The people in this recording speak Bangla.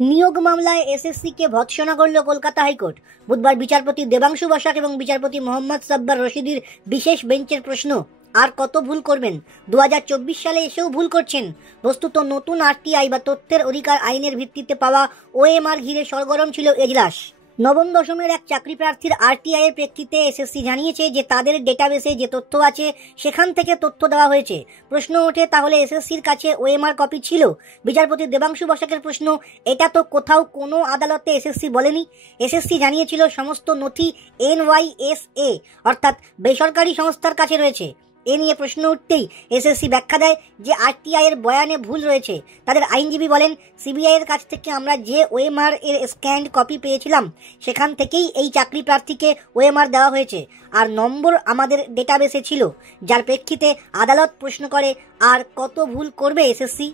নিয়োগ মামলায় এসএসসিকে ভৎসনা করল কলকাতা হাইকোর্ট। বুধবার বিচারপতি দেবাংশু বসাক এবং বিচারপতি মোহাম্মদ সাব্বার রশিদির বিশেষ বেঞ্চের প্রশ্ন, আর কত ভুল করবেন? 2024 সালে এসেও ভুল করছেন। বস্তুত নতুন আরটিআই বা তথ্যের অধিকার আইনের ভিত্তিতে পাওয়া ওএমআর ঘিরে সরগরম ছিল এজলাস। নবম দশমের এক চাকরি প্রার্থীর আরটিআই এর প্রেক্ষিতে এসএসসি জানিয়েছে যে তাদের ডেটাবেসে যে তথ্য আছে সেখান থেকে তথ্য দেওয়া হয়েছে। প্রশ্ন ওঠে, তাহলে এসএসসির কাছে ওএমআর কপি ছিল? বিচারপতি দেবাংশু বসাকের প্রশ্ন, এটা তো কোথাও কোনো আদালতে এসএসসি বলেনি। এসএসসি জানিয়েছিল সমস্ত নথি এনওয়াইএসএ অর্থাৎ বেসরকারি সংস্থার কাছে রয়েছে। এ নিয়ে প্রশ্ন উঠতেই এসএসসি ব্যাখ্যা দেয় যে আরটিআই এর বয়ানে ভুল রয়েছে। তাদের আইনজীবী বলেন, সিবিআই এর কাছ থেকে আমরা যে ওএমআর এর স্ক্যান্ড কপি পেয়েছিলাম সেখান থেকেই এই চাকরি প্রার্থীকে ওএমআর দেওয়া হয়েছে, আর নম্বর আমাদের ডেটাবেসে ছিল, যার প্রেক্ষিতে আদালত প্রশ্ন করে, আর কত ভুল করবে এসএসসি?